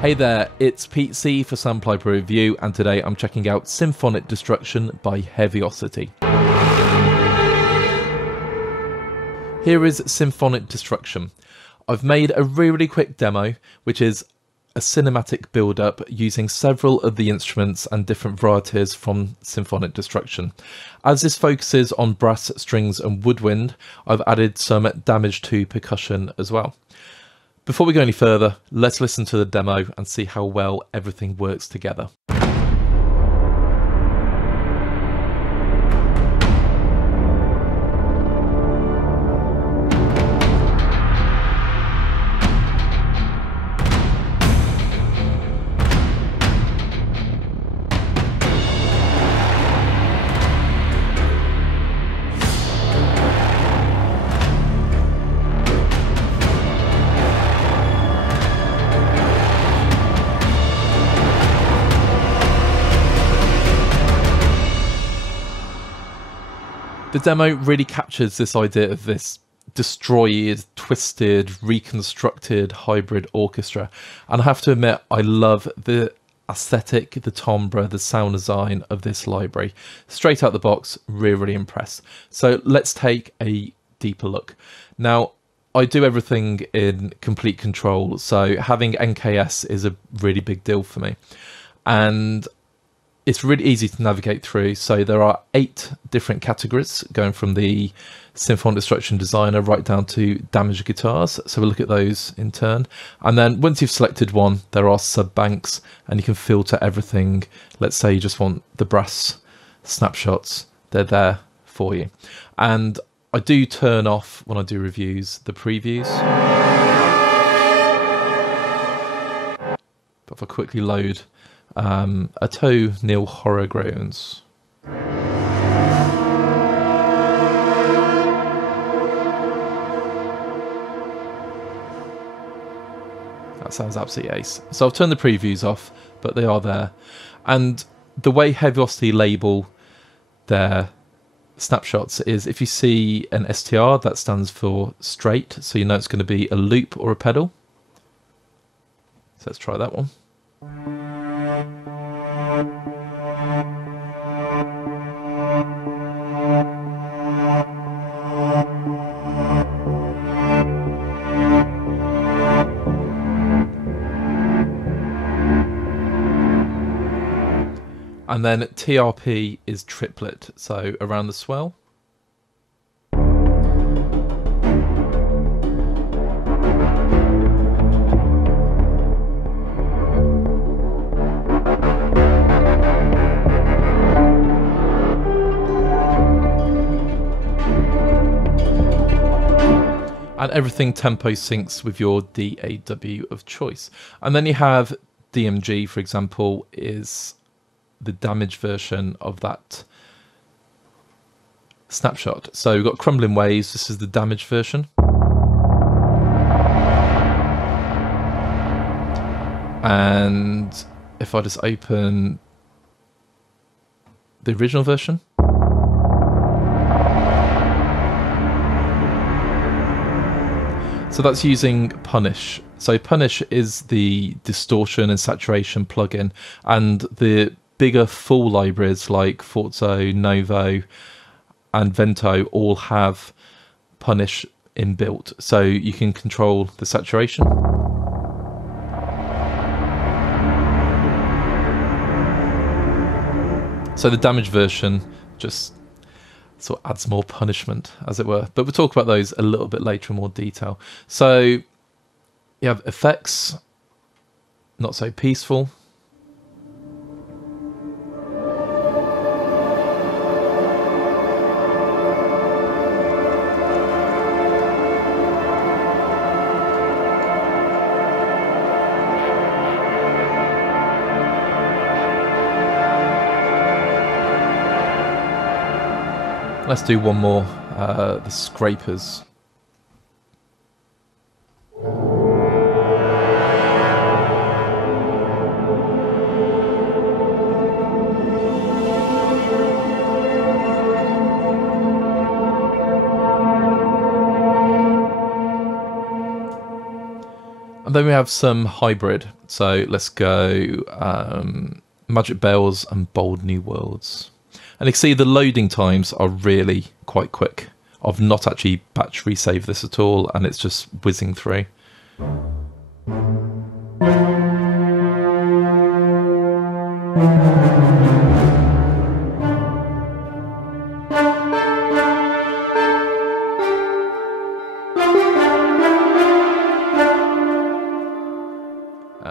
Hey there, it's Pete C for Sample Library Review, and today I'm checking out Symphonic Destruction by Heavyocity. Here is Symphonic Destruction. I've made a really quick demo, which is a cinematic build-up using several of the instruments and different varieties from Symphonic Destruction. As this focuses on brass, strings and woodwind, I've added some damage to percussion as well. Before we go any further, let's listen to the demo and see how well everything works together. The demo really captures this idea of this destroyed, twisted, reconstructed hybrid orchestra. And I have to admit, I love the aesthetic, the timbre, the sound design of this library. Straight out the box, really impressed. So let's take a deeper look. Now, I do everything in complete control, so having NKS is a really big deal for me. And it's really easy to navigate through. So there are 8 different categories going from the Symphonic Destruction Designer right down to damaged guitars. So we'll look at those in turn. And then once you've selected one, there are sub banks and you can filter everything. Let's say you just want the brass snapshots. They're there for you. And I do turn off, when I do reviews, the previews. But if I quickly load a toe nil horror groans. That sounds absolutely ace. So I've turned the previews off, but they are there. And the way Heavyocity label their snapshots is if you see an STR, that stands for straight, so you know it's going to be a loop or a pedal. So let's try that one. And then TRP is triplet, so around the swell. And everything tempo syncs with your DAW of choice. And then you have DMG, for example, is the damaged version of that snapshot. So we've got Crumbling Waves, this is the damaged version. And if I just open the original version, so that's using Punish. So Punish is the distortion and saturation plugin, and the bigger full libraries like Forzo, Novo and Vento all have Punish inbuilt, so you can control the saturation. So the damaged version just sort of adds more punishment, as it were. But we'll talk about those a little bit later in more detail. So you have effects, not so peaceful. Let's do one more, the scrapers. And then we have some hybrid. So let's go Magic Bells and Bold New Worlds. And you can see the loading times are really quite quick. I've not actually battery saved this at all, and it's just whizzing through.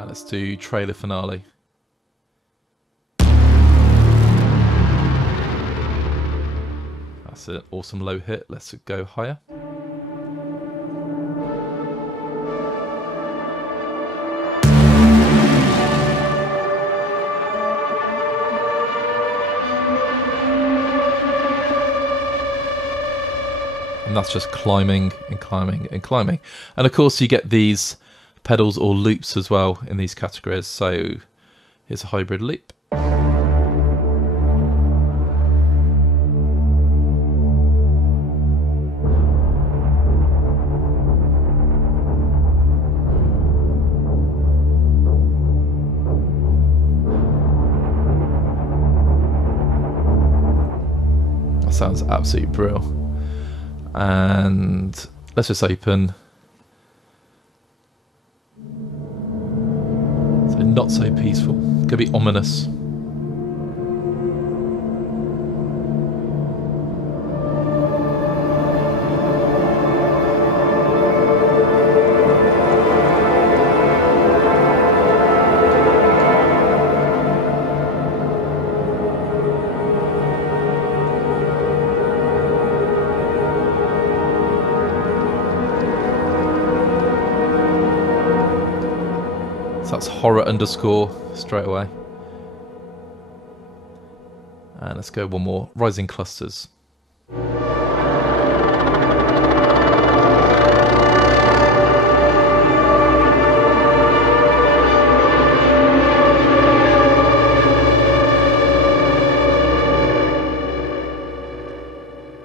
Let's do trailer finale. That's an awesome low hit. Let's go higher. And that's just climbing and climbing and climbing. And of course you get these pedals or loops as well in these categories. So here's a hybrid loop. That sounds absolutely brilliant. And let's just open. So not so peaceful. Could be ominous. So that's horror underscore straight away. And let's go one more. Rising clusters.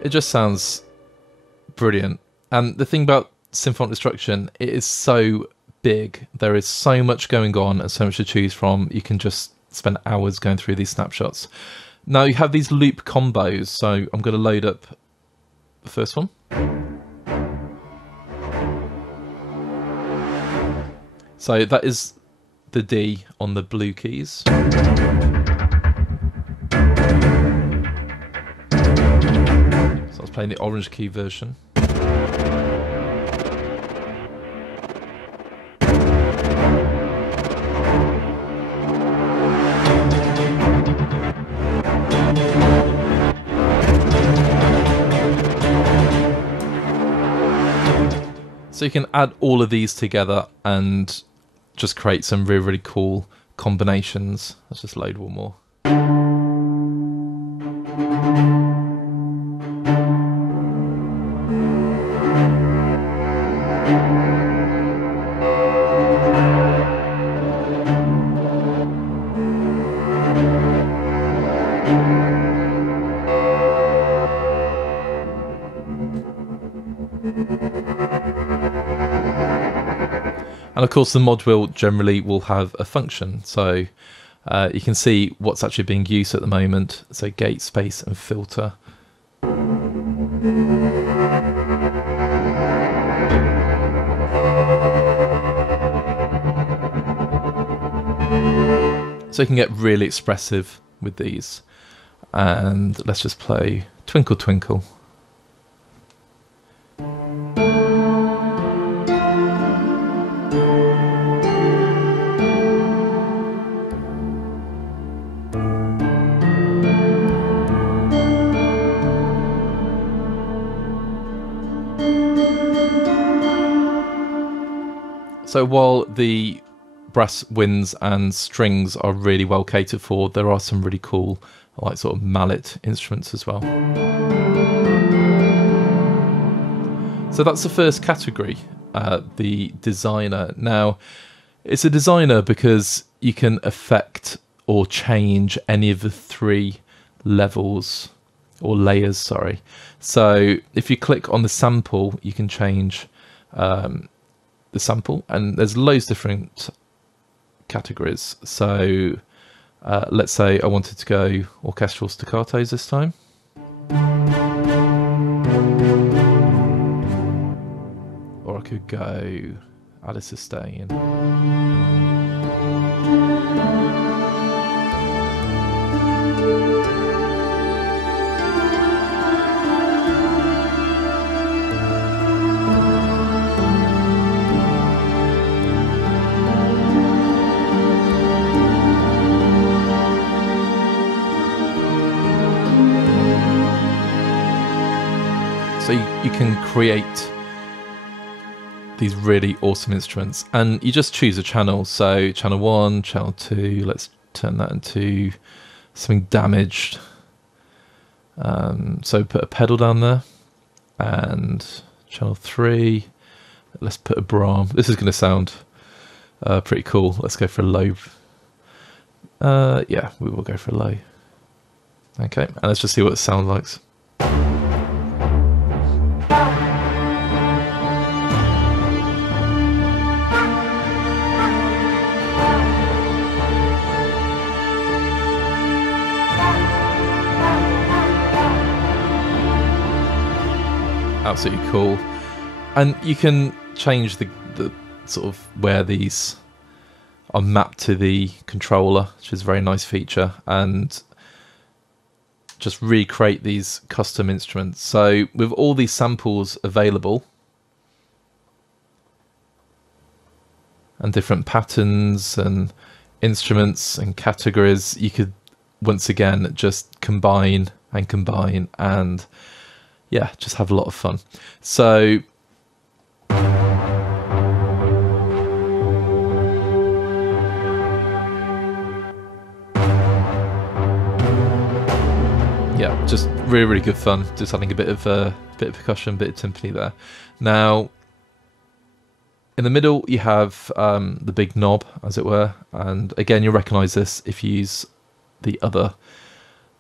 It just sounds brilliant. And the thing about Symphonic Destruction, it is so big. There is so much going on and so much to choose from. You can just spend hours going through these snapshots. Now you have these loop combos, so I'm going to load up the first one. So that is the D on the blue keys. So I was playing the orange key version. So you can add all of these together and just create some really, really cool combinations. Let's just load one more. And of course the mod wheel generally will have a function, so you can see what's actually being used at the moment. So gate, space and filter. So you can get really expressive with these. And let's just play Twinkle Twinkle. So while the brass winds and strings are really well catered for, there are some really cool, like sort of mallet instruments as well. So that's the first category, the designer. Now, it's a designer because you can affect or change any of the three levels or layers, sorry. So if you click on the sample, you can change the sample, and there's loads of different categories. So let's say I wanted to go orchestral staccatos this time. Or I could go add a sustain. So you can create these really awesome instruments, and you just choose a channel. So channel 1, channel 2, let's turn that into something damaged. So put a pedal down there, and channel 3, let's put a Brahm. This is going to sound pretty cool. Let's go for a low. Yeah, we will go for a low. Okay, and let's just see what it sounds like. Absolutely cool. And you can change the sort of where these are mapped to the controller, which is a very nice feature, and just recreate these custom instruments. So with all these samples available and different patterns and instruments and categories, you could once again just combine and yeah, just have a lot of fun. So yeah, just really good fun. Just adding a bit of percussion, bit of timpani there. Now, in the middle you have the big knob, as it were, and again you'll recognise this if you use the other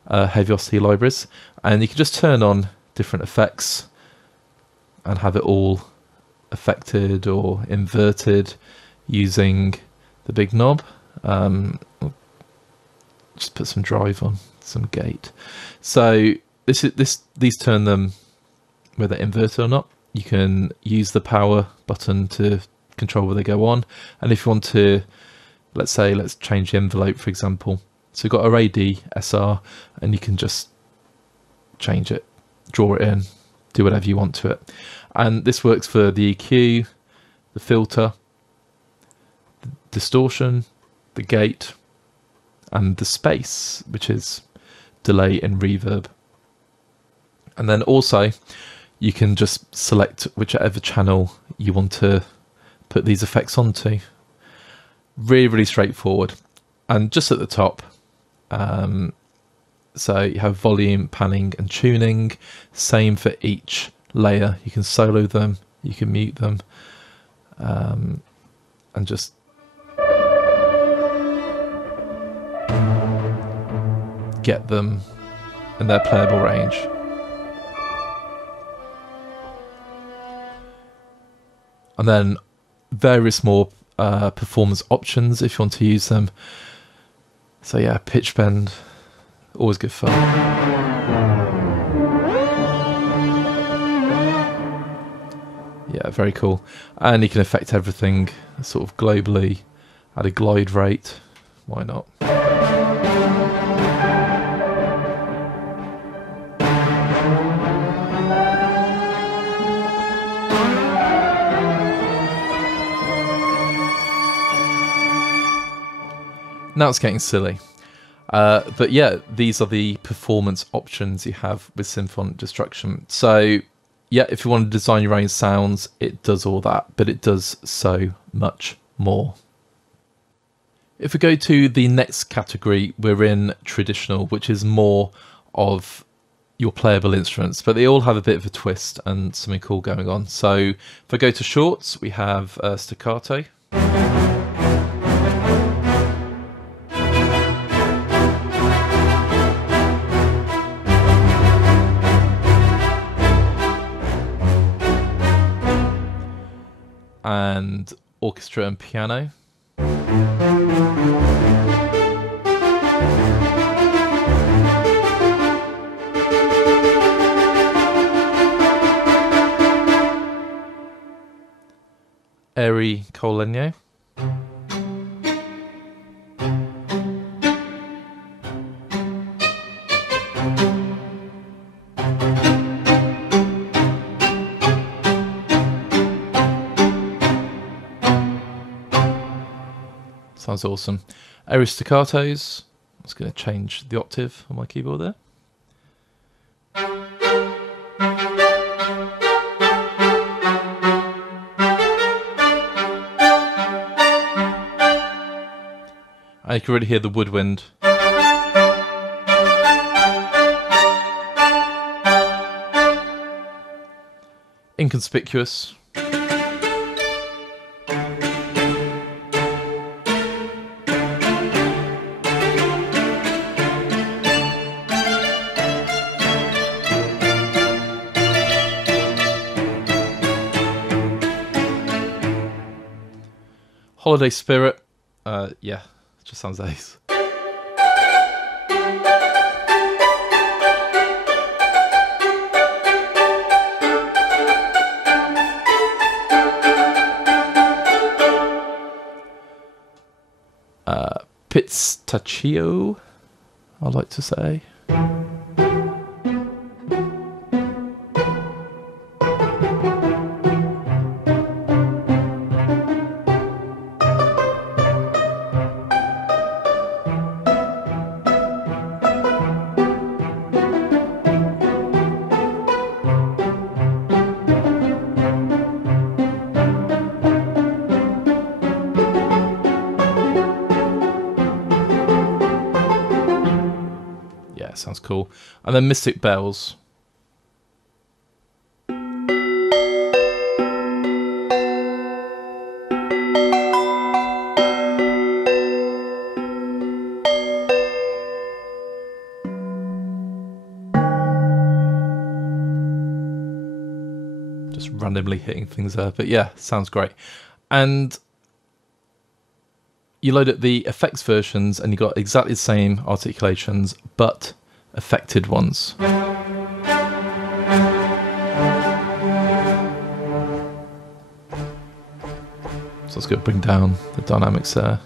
Heavyocity libraries, and you can just turn on different effects and have it all affected or inverted using the big knob. Just put some drive on, some gate. So these turn them whether inverted or not. You can use the power button to control where they go on, and if you want to, let's change the envelope, for example. So we've got our AD SR, and you can just change it, draw it in, do whatever you want to it. And this works for the EQ, the filter, the distortion, the gate, and the space, which is delay and reverb. And then also you can just select whichever channel you want to put these effects onto. Really straightforward. And just at the top, so you have volume, panning and tuning. Same for each layer. You can solo them, you can mute them, and just get them in their playable range. And then various more performance options if you want to use them. So yeah, pitch bend, always good fun. Yeah, very cool. And you can affect everything sort of globally at a glide rate. Why not? Now it's getting silly. But yeah, these are the performance options you have with Symphonic Destruction. So yeah, if you want to design your own sounds, it does all that, but it does so much more. If we go to the next category, we're in traditional, which is more of your playable instruments, but they all have a bit of a twist and something cool going on. So if I go to shorts, we have staccato. and orchestra and piano. Airy col legno. Sounds awesome. Airy staccatos. I'm just going to change the octave on my keyboard there. And you can really hear the woodwind. Inconspicuous. Holiday Spirit. Yeah, it just sounds ace. Pistachio, I like to say. Sounds cool. And then Mystic Bells. Just randomly hitting things there, but yeah, sounds great. And you load up the effects versions and you got exactly the same articulations, but affected ones. So let's go bring down the dynamics there.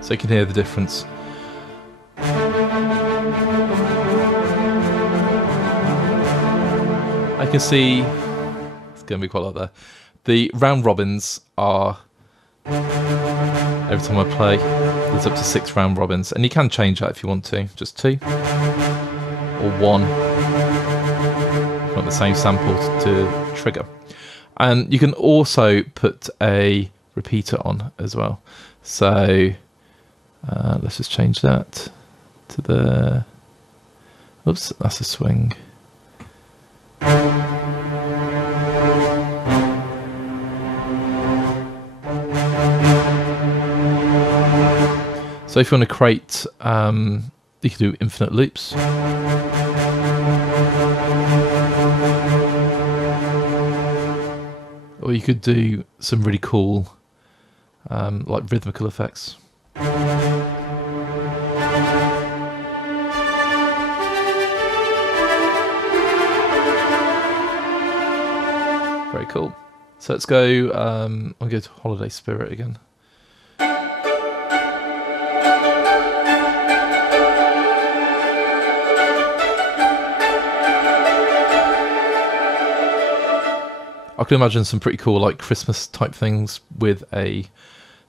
So you can hear the difference. I can see it's going to be quite a lot there. The round robins are, every time I play, there's up to 6 round robins, and you can change that if you want to, just 2 or 1. If you want the same sample to trigger. And you can also put a repeater on as well. So let's just change that to the, oops, that's a swing. So if you want to create, you can do infinite loops. Or you could do some really cool, like rhythmical effects. Very cool. So let's go, I'll go to Holiday Spirit again. I can imagine some pretty cool like Christmas type things with a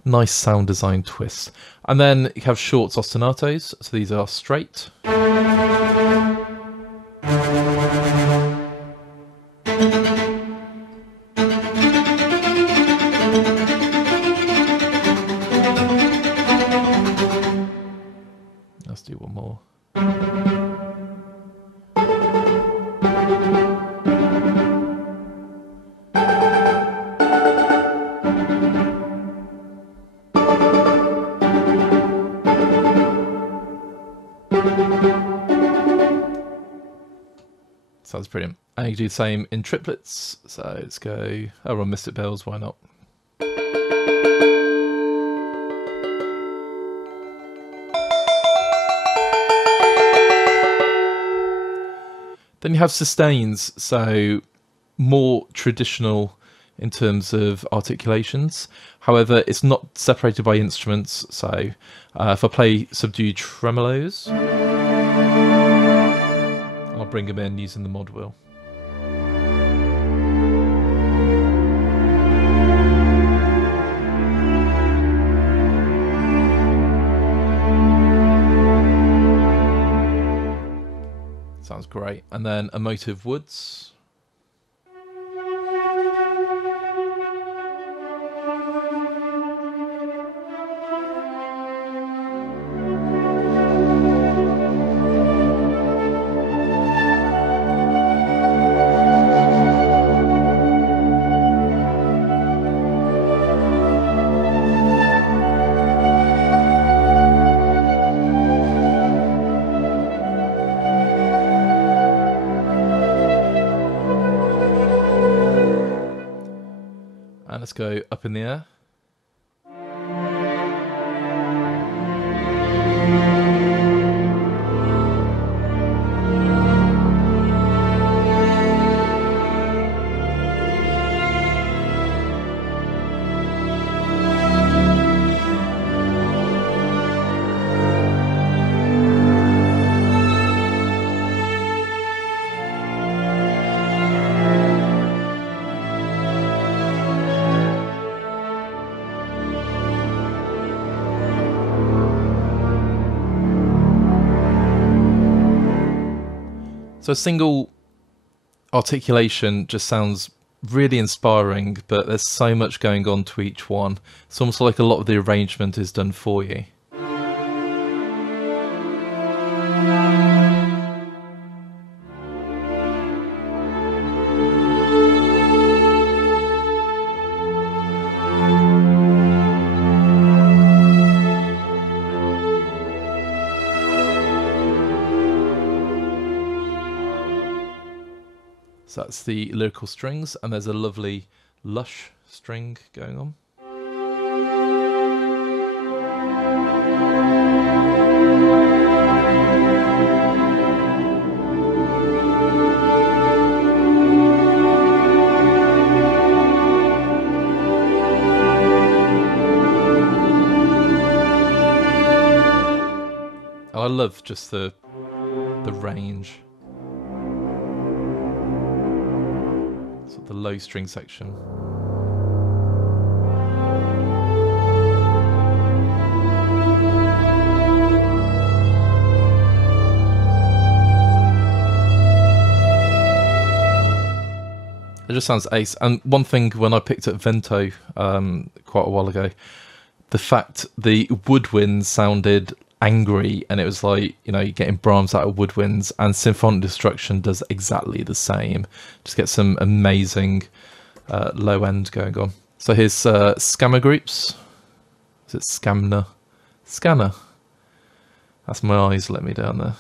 nice sound design twist. And then you have short ostinatos, so these are straight. Let's do one more. Sounds brilliant. And you do the same in triplets. So let's go, oh, on Mystic Bells, why not? Then you have sustains, so more traditional in terms of articulations. However, it's not separated by instruments. So if I play subdued tremolos, I'll bring them in using the mod wheel. Sounds great. And then emotive woods. And let's go up in the air. So a single articulation just sounds really inspiring, but there's so much going on to each one. It's almost like a lot of the arrangement is done for you. So that's the lyrical strings, and there's a lovely lush string going on. And I love just the range. The low string section. It just sounds ace. And one thing when I picked up Vento quite a while ago, the fact the woodwinds sounded angry, and it was like, you know, you're getting Brahms out of woodwinds, and Symphonic Destruction does exactly the same. Just get some amazing low end going on. So here's scammer groups. Is it Scamner? Scanner. That's my eyes let me down there.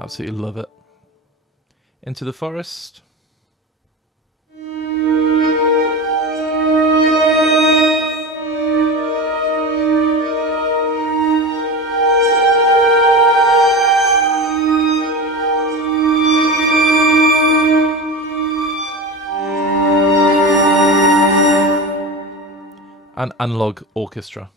Absolutely love it. Into the Forest. And analog orchestra.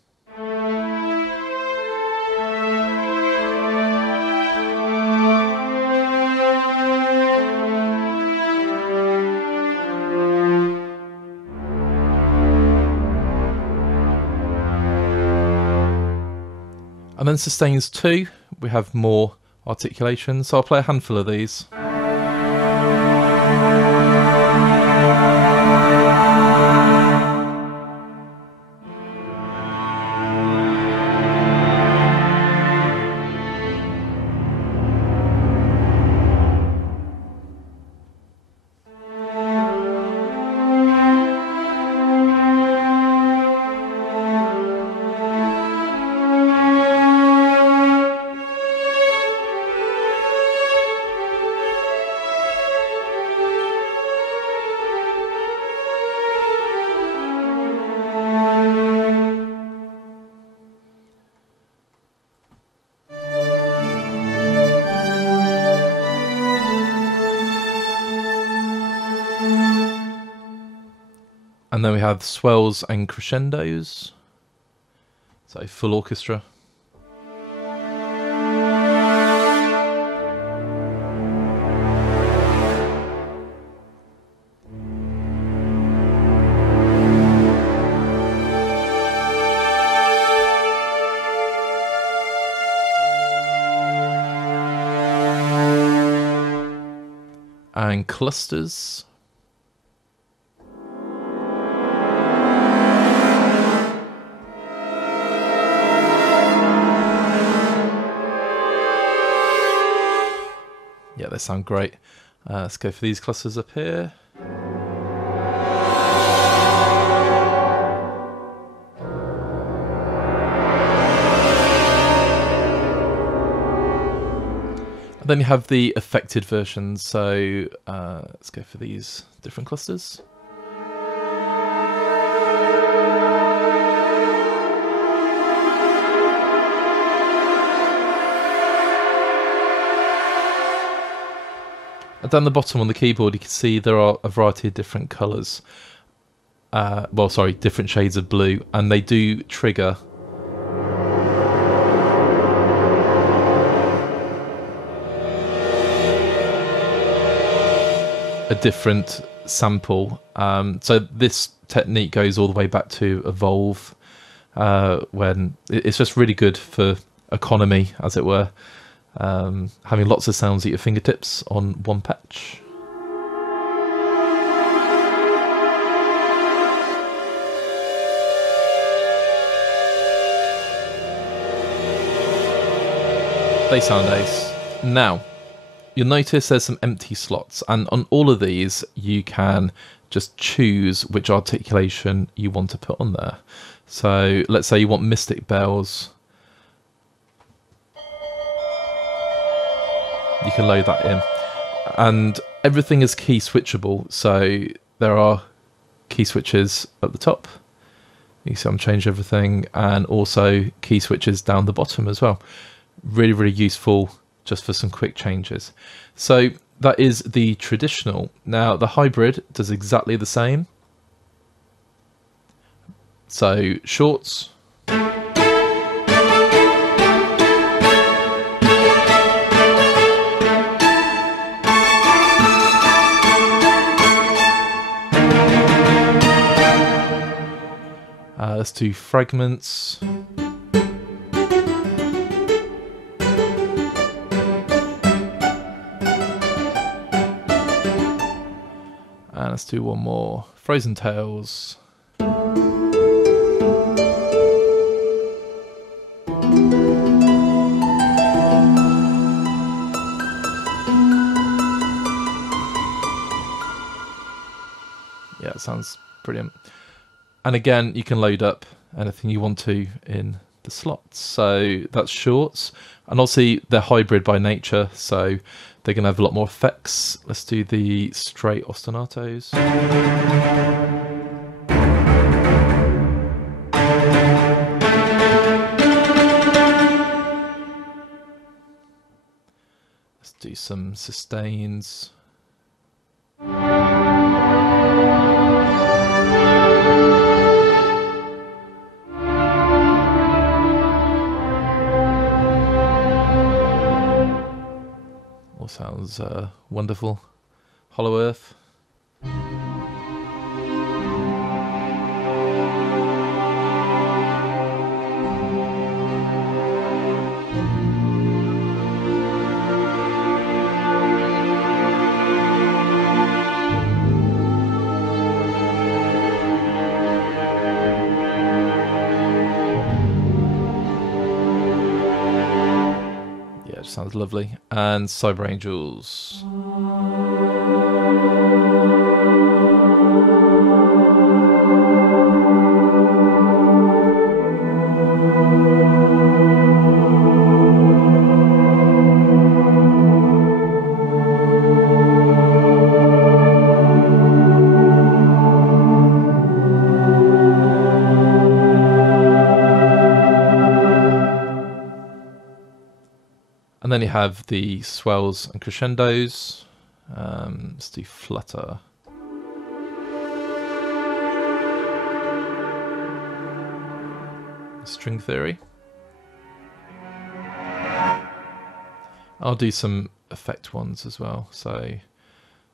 And then sustains 2, we have more articulation. So I'll play a handful of these. And then we have swells and crescendos, so full orchestra. And clusters. Yeah, they sound great. Let's go for these clusters up here. And then you have the affected versions, so let's go for these different clusters. And down the bottom on the keyboard you can see there are a variety of different colours. Well, sorry, different shades of blue, and they do trigger a different sample. So this technique goes all the way back to Evolve, when it's just really good for economy, as it were. Having lots of sounds at your fingertips on one patch. They sound ace. Now, you'll notice there's some empty slots, and on all of these you can just choose which articulation you want to put on there. So let's say you want Mystic Bells. You can load that in, and everything is key switchable, so there are key switches at the top. You see I'm changing everything, and also key switches down the bottom as well. Really, really useful just for some quick changes. So that is the traditional. Now the hybrid does exactly the same. So shorts. Let's do fragments. And let's do one more. Frozen Tales. Yeah, it sounds brilliant. And again, you can load up anything you want to in the slots. So that's shorts. And obviously they're hybrid by nature, so they're going to have a lot more effects. Let's do the straight ostinatos. Let's do some sustains. All sounds wonderful. Hollow Earth. Sounds lovely. And Cyber Angels. And then you have the swells and crescendos. Let's do flutter. String theory. I'll do some effect ones as well. So,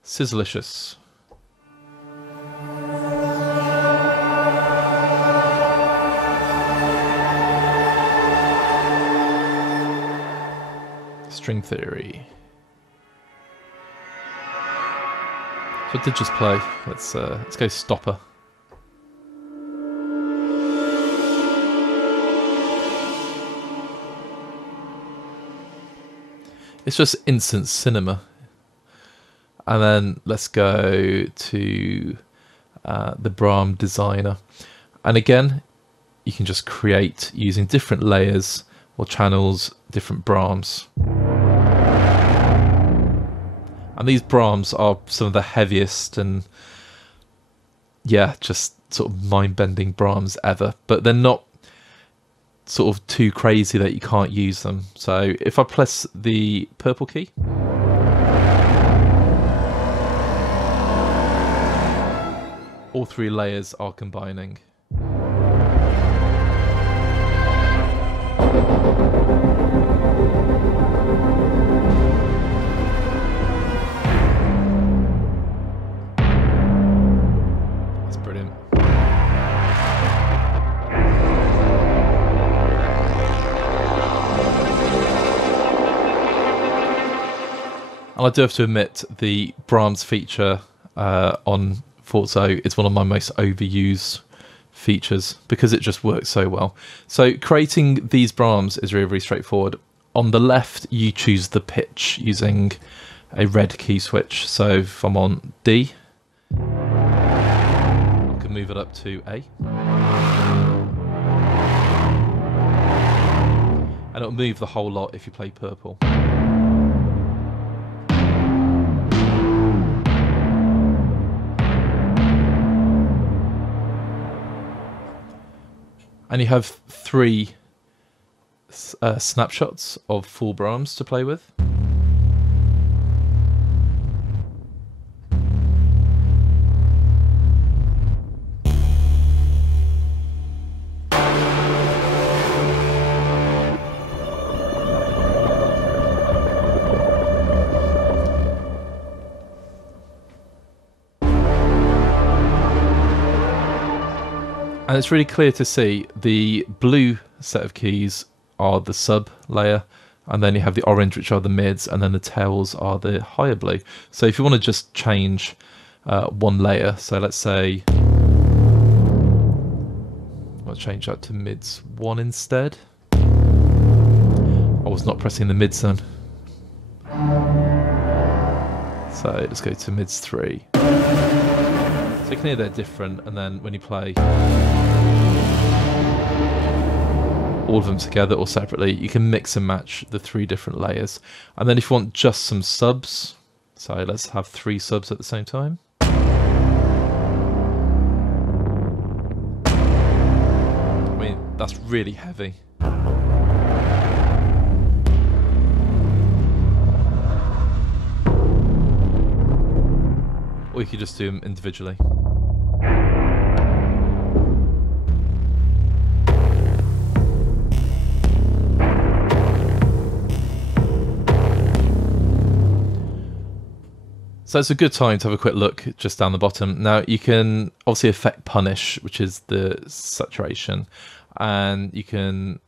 Sizzlicious. String theory. So I did just play. Let's go Stopper. It's just instant cinema. And then let's go to the Brahm Designer. And again, you can just create using different layers or channels, different Brahms. And these Brahms are some of the heaviest and, yeah, just sort of mind-bending Brahms ever. But they're not sort of too crazy that you can't use them. So if I press the purple key, all three layers are combining. That's brilliant. And I do have to admit, the Brahms feature on Forzo is one of my most overused features because it just works so well. So creating these Brahms is really, really straightforward. On the left, you choose the pitch using a red key switch. So if I'm on D, I can move it up to A. And it'll move the whole lot if you play purple. And you have three snapshots of full Brahms to play with. And it's really clear to see the blue set of keys are the sub layer, and then you have the orange, which are the mids, and then the tails are the higher blue. So if you want to just change one layer, so let's say I'll change that to mids 1 instead. I was not pressing the mids then. So let's go to mids 3. So you can hear they're different, and then when you play all of them together or separately, you can mix and match the three different layers. And then if you want just some subs, so let's have 3 subs at the same time. I mean, that's really heavy. Or you could just do them individually. So it's a good time to have a quick look just down the bottom. Now you can obviously affect punish, which is the saturation, and you can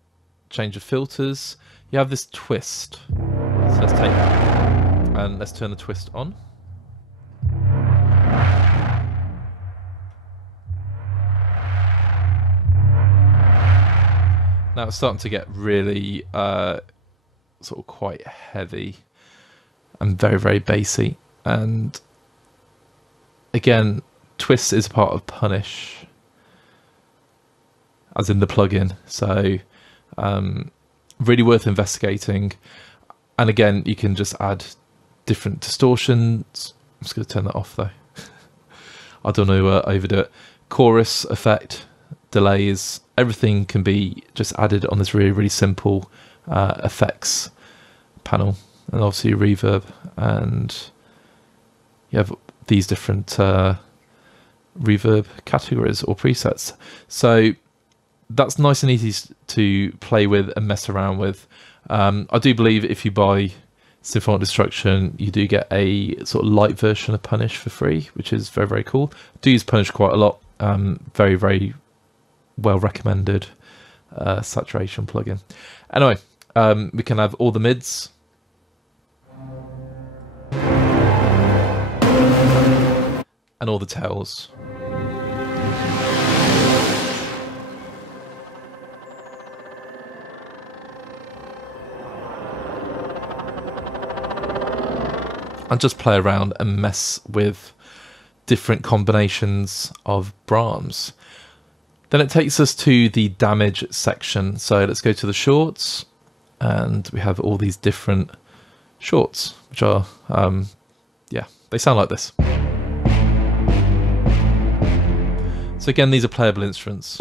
change the filters. You have this twist. So let's take that and let's turn the twist on. Now it's starting to get really sort of quite heavy and very, very bassy. And again, twist is part of punish, as in the plugin. So really worth investigating. And again, you can just add different distortions. I'm just going to turn that off though. I don't want to overdo it. Chorus effect, delays, everything can be just added on this really, really simple effects panel. And obviously reverb, and you have these different reverb categories or presets. So that's nice and easy to play with and mess around with. I do believe if you buy Symphonic Destruction, you do get a sort of light version of Punish for free, which is very, very cool. I do use Punish quite a lot. Very, very well recommended saturation plugin. Anyway, we can have all the mids. And all the tails. And just play around and mess with different combinations of Brahms. Then it takes us to the damage section. So let's go to the shorts, and we have all these different shorts, which are, yeah, they sound like this. So again, these are playable instruments.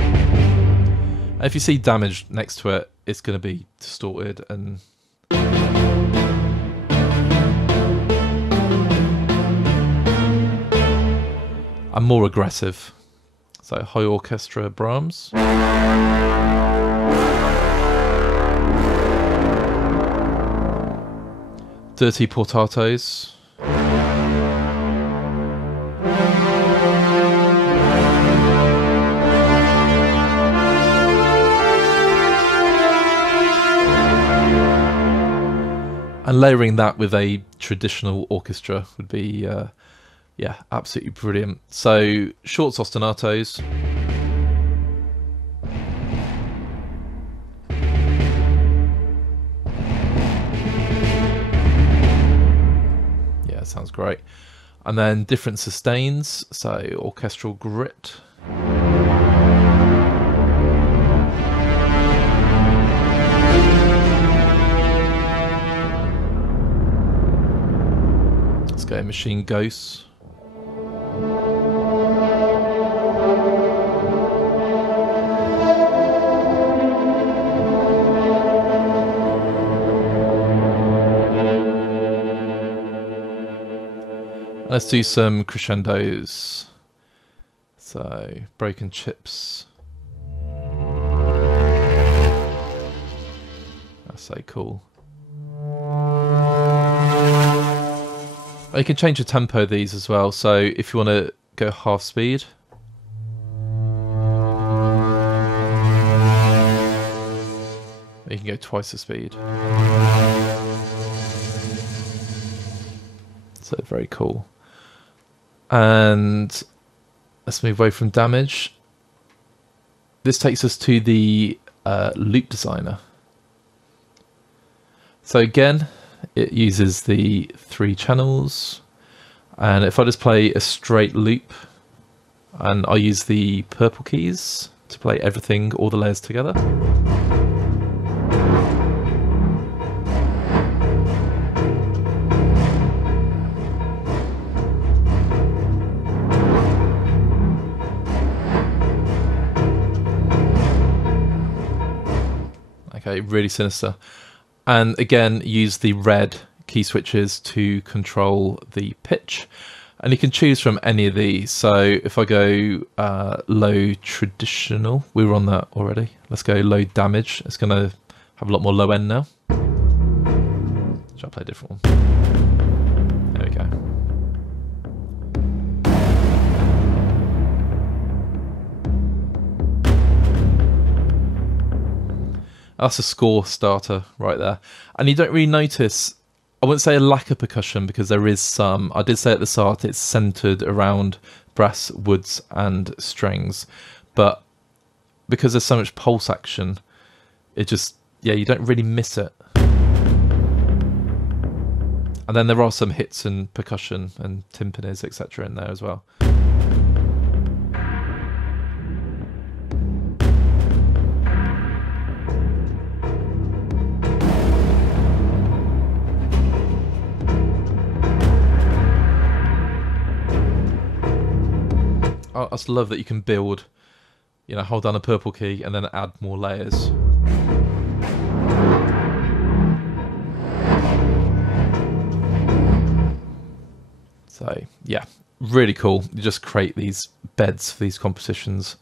And if you see damage next to it, it's going to be distorted and more aggressive. So high orchestra Brahms. Dirty portatos. And layering that with a traditional orchestra would be yeah, absolutely brilliant. So short ostinatos. Yeah, sounds great. And then different sustains, so orchestral grit. Let's go machine ghosts. Let's do some crescendos. So, broken chips. That's so cool. Oh, you can change the tempo of these as well. So, if you want to go half speed. You can go twice the speed. So, very cool. And let's move away from damage. This takes us to the loop designer. So again, it uses the 3 channels. And if I just play a straight loop, and I use the purple keys to play everything, all the layers together. Okay, really sinister. And again, use the red key switches to control the pitch. And you can choose from any of these. So if I go low traditional, we were on that already. Let's go low damage. It's going to have a lot more low end now. Should I play a different one? There we go. That's a score starter right there. And you don't really notice, I wouldn't say a lack of percussion because there is some. I did say at the start it's centered around brass, woods and strings. But because there's so much pulse action, it just, yeah, you don't really miss it. And then there are some hits and percussion and timpanis, etc. in there as well. I just love that you can build, you know, hold down a purple key and then add more layers. So yeah, really cool. You just create these beds for these compositions.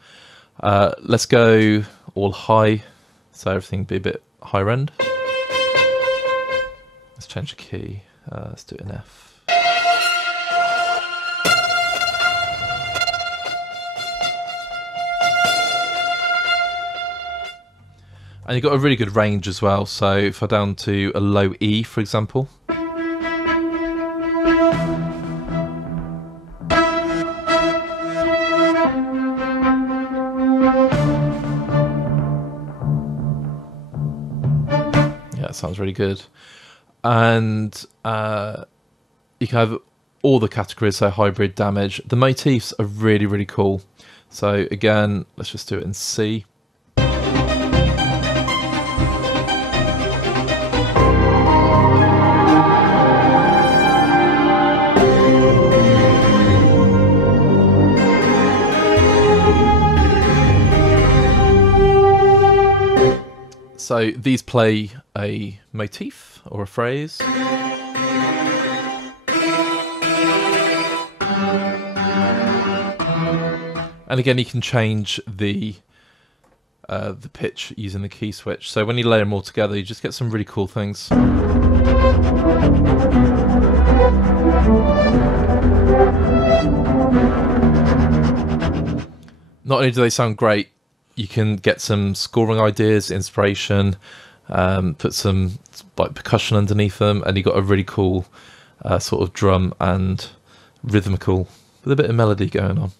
Let's go all high, so everything be a bit higher end. Let's change the key. Let's do it in F. And you've got a really good range as well. So if I down to a low E, for example. Yeah, that sounds really good. And you can have all the categories, so hybrid, damage. The motifs are really, really cool. So again, let's just do it in C. So these play a motif or a phrase. And again, you can change the pitch using the key switch. So when you layer them all together, you just get some really cool things. Not only do they sound great, you can get some scoring ideas, inspiration, put some like percussion underneath them, and you got a really cool sort of drum and rhythmical with a bit of melody going on.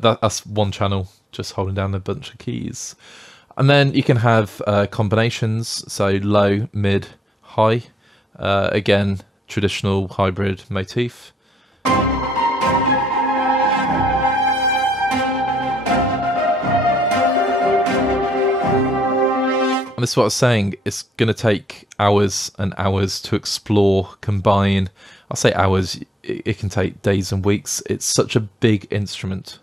That's one channel just holding down a bunch of keys. And then you can have combinations, so low, mid, high. Again, traditional hybrid motif. And this is what I was saying, it's going to take hours and hours to explore, combine. I'll say hours, it can take days and weeks. It's such a big instrument.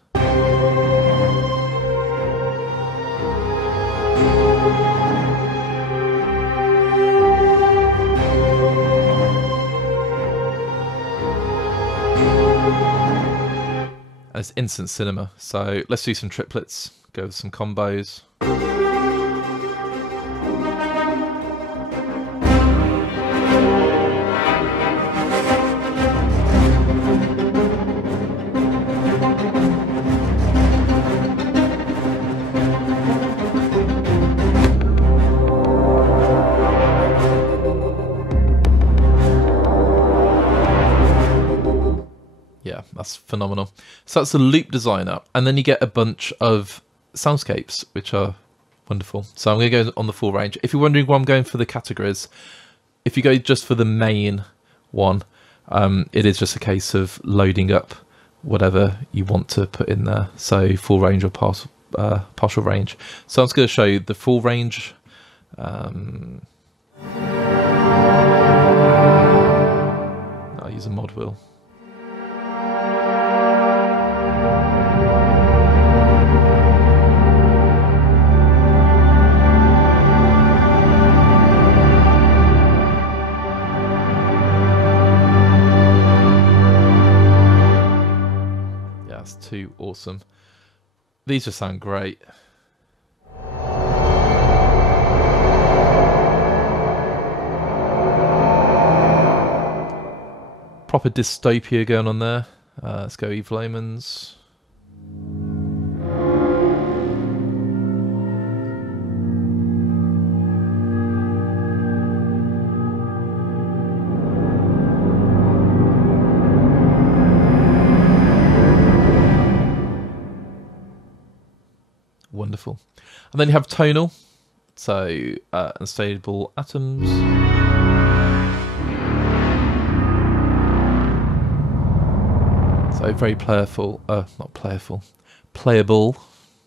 And it's instant cinema. So let's do some triplets, go with some combos. That's phenomenal. So that's the Loop Designer, and then you get a bunch of soundscapes, which are wonderful. So I'm going to go on the full range. If you're wondering why I'm going for the categories, if you go just for the main one, it is just a case of loading up whatever you want to put in there. So full range or partial range. So I'm just going to show you the full range. I'll use a mod wheel. Too awesome. These just sound great. Proper dystopia going on there. Let's go Evil Omens. Wonderful. And then you have tonal, so unstable atoms. So very playful, not playful, playable.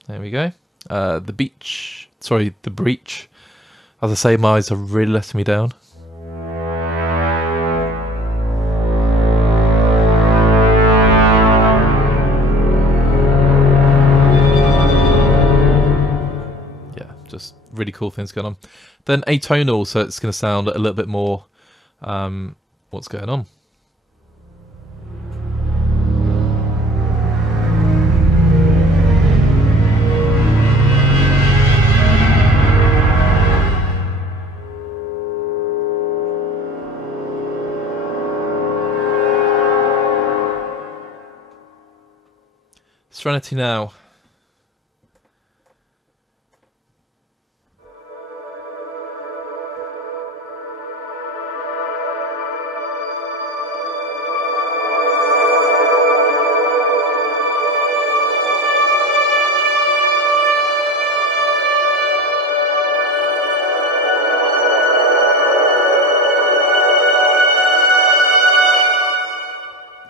There we go. The breach. As I say, my eyes are really letting me down. really cool things going on. Then atonal, so it's going to sound a little bit more what's going on. Serenity now.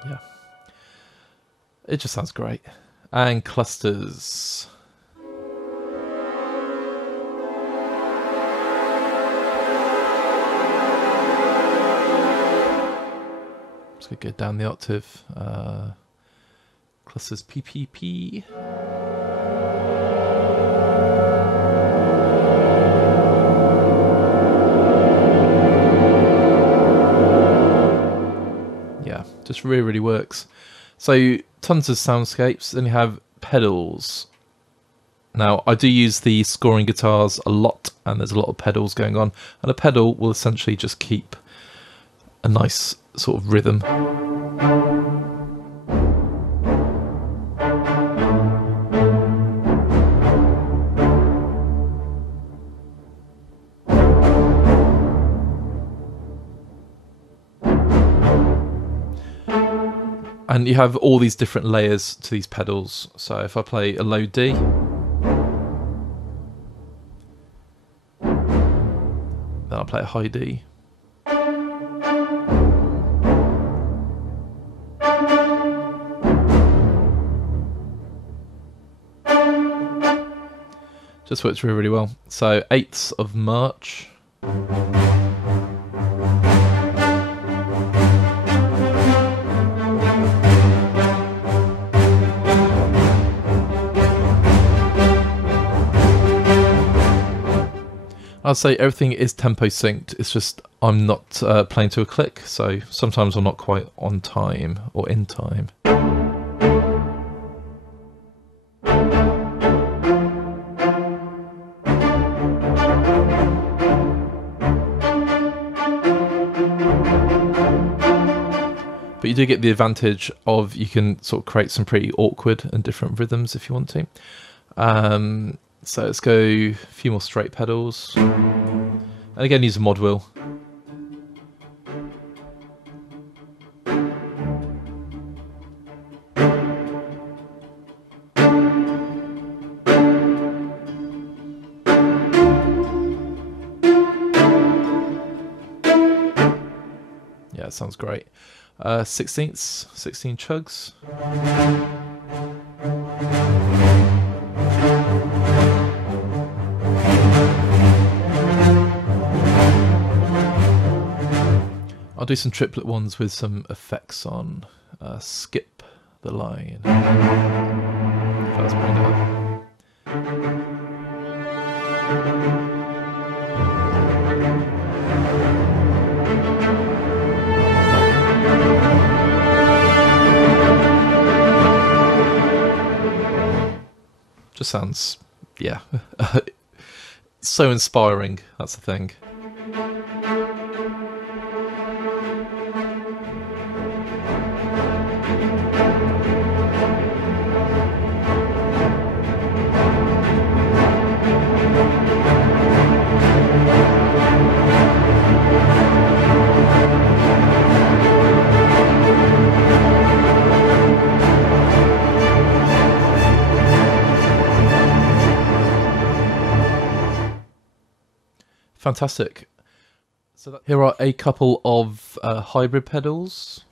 Yeah. It just sounds great. And clusters. Just gonna go down the octave. Clusters PPP. Yeah, just really works. So tons of soundscapes. Then you have pedals. Now I do use the scoring guitars a lot, and there's a lot of pedals going on, and a pedal will essentially just keep a nice sort of rhythm. And you have all these different layers to these pedals. So if I play a low D, then I'll play a high D. Just works really well. So 8th of March. I'd say everything is tempo synced. It's just I'm not playing to a click, so sometimes I'm not quite on time or in time. But you do get the advantage of you can sort of create some pretty awkward and different rhythms if you want to. So let's go a few more straight pedals. And again, use a mod wheel. Yeah, it sounds great. 16ths, 16 chugs. I'll do some triplet ones with some effects on. Skip the line. First bring it up. Just sounds, yeah, so inspiring. That's the thing. Fantastic. So here are a couple of hybrid pedals.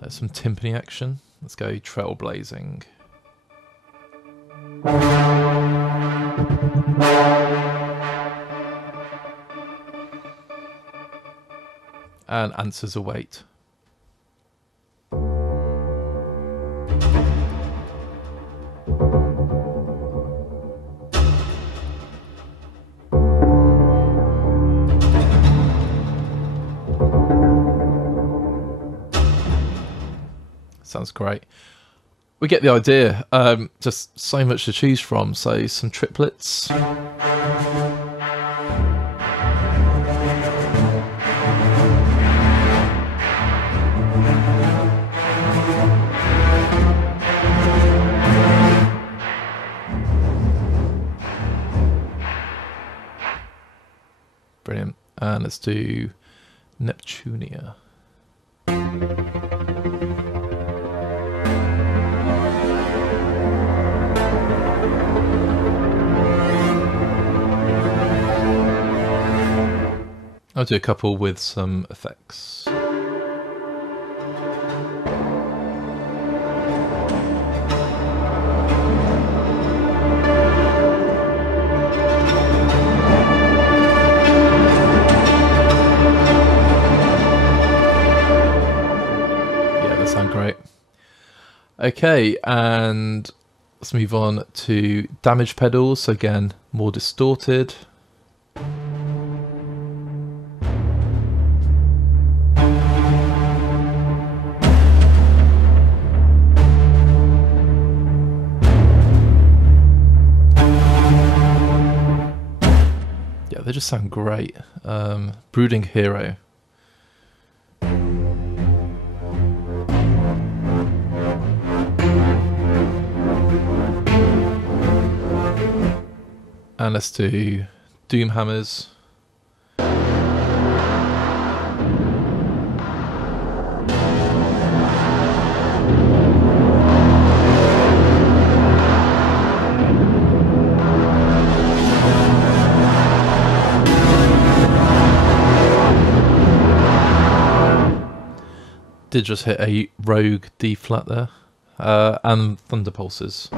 There's some timpani action. Let's go trailblazing. And answers await. Sounds great. We get the idea. Just so much to choose from. So some triplets. Brilliant. And let's do Neptunia. I'll do a couple with some effects. Sound great. Okay, and let's move on to damage pedals. So again, more distorted. Yeah, they just sound great. Brooding Hero. And let's do Doom Hammers. Did just hit a rogue D flat there, and Thunder Pulses.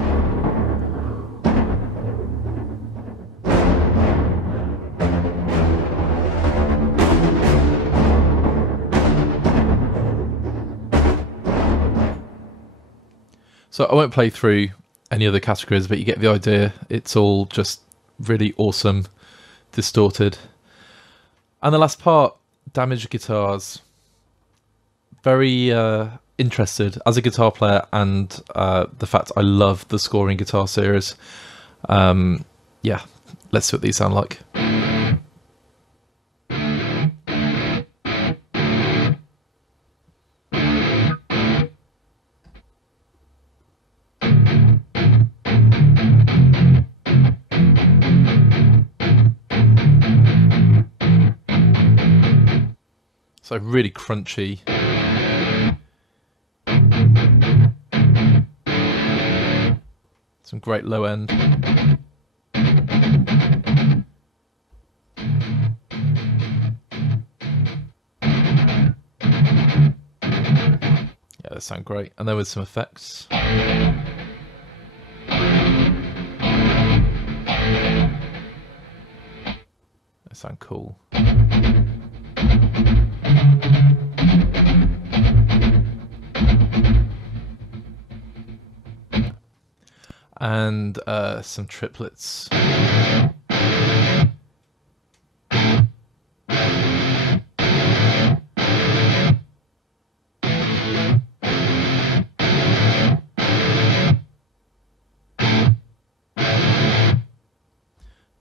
So I won't play through any other categories, but you get the idea. It's all just really awesome, distorted. And the last part, damaged guitars. Very interested as a guitar player, and the fact I love the scoring guitar series. Yeah, let's see what these sound like. So really crunchy. Some great low end. Yeah, they sound great. And then with some effects. They sound cool. And some triplets.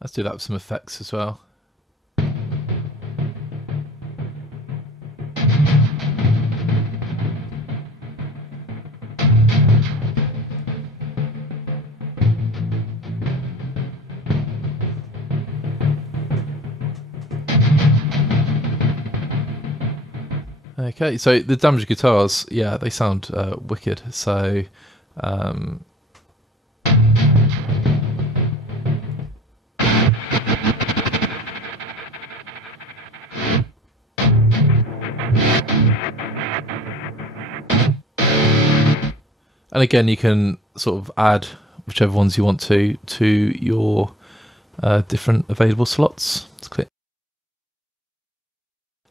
Let's do that with some effects as well. Okay, so the damaged guitars, yeah, they sound wicked. So, and again, you can sort of add whichever ones you want to your different available slots. Let's click.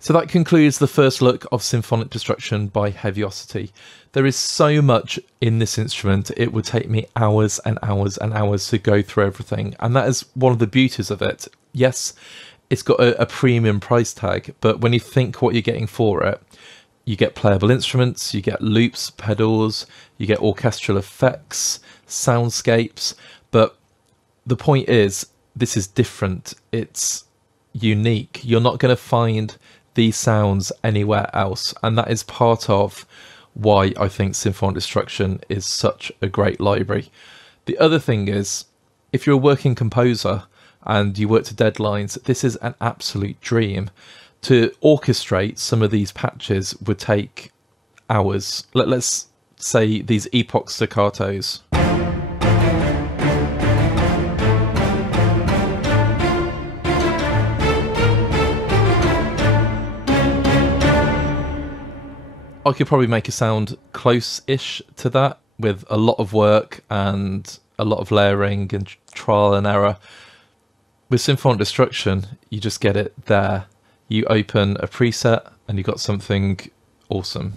So that concludes the first look of Symphonic Destruction by Heavyocity. There is so much in this instrument, it would take me hours and hours and hours to go through everything. And that is one of the beauties of it. Yes, it's got a premium price tag, but when you think what you're getting for it, You get playable instruments, you get loops, pedals, you get orchestral effects, soundscapes, but the point is, this is different. It's unique. You're not going to find these sounds anywhere else, and that is part of why I think Symphonic Destruction is such a great library. The other thing is, if you're a working composer and you work to deadlines, this is an absolute dream. To orchestrate some of these patches would take hours. Let's say these epoch staccatos. I could probably make a sound close-ish to that with a lot of work and a lot of layering and trial and error. With Symphonic Destruction, you just get it there. You open a preset and you got something awesome.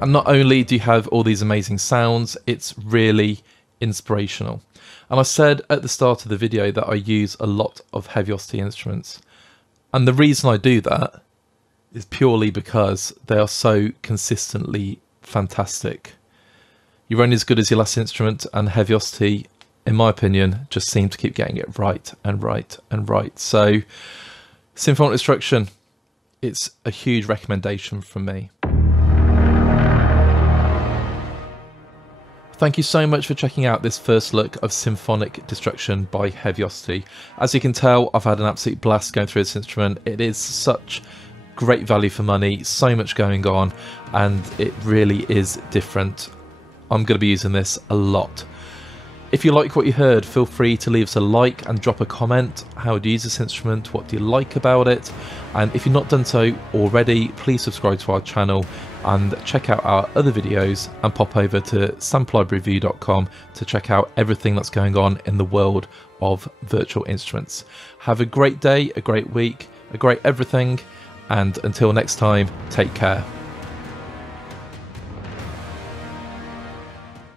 And not only do you have all these amazing sounds, it's really inspirational. And I said at the start of the video that I use a lot of Heavyocity instruments. And the reason I do that is purely because they are so consistently fantastic. You're only as good as your last instrument, and Heavyocity, in my opinion, just seem to keep getting it right and right and right. So Symphonic Destruction, it's a huge recommendation from me. Thank you so much for checking out this first look of Symphonic Destruction by Heavyocity. As you can tell, I've had an absolute blast going through this instrument. It is such great value for money, so much going on, and it really is different. I'm going to be using this a lot. If you like what you heard, feel free to leave us a like and drop a comment. How do you use this instrument? What do you like about it? And if you've not done so already, please subscribe to our channel and check out our other videos, and pop over to samplereview.com to check out everything that's going on in the world of virtual instruments. Have a great day, a great week, a great everything, and until next time, take care.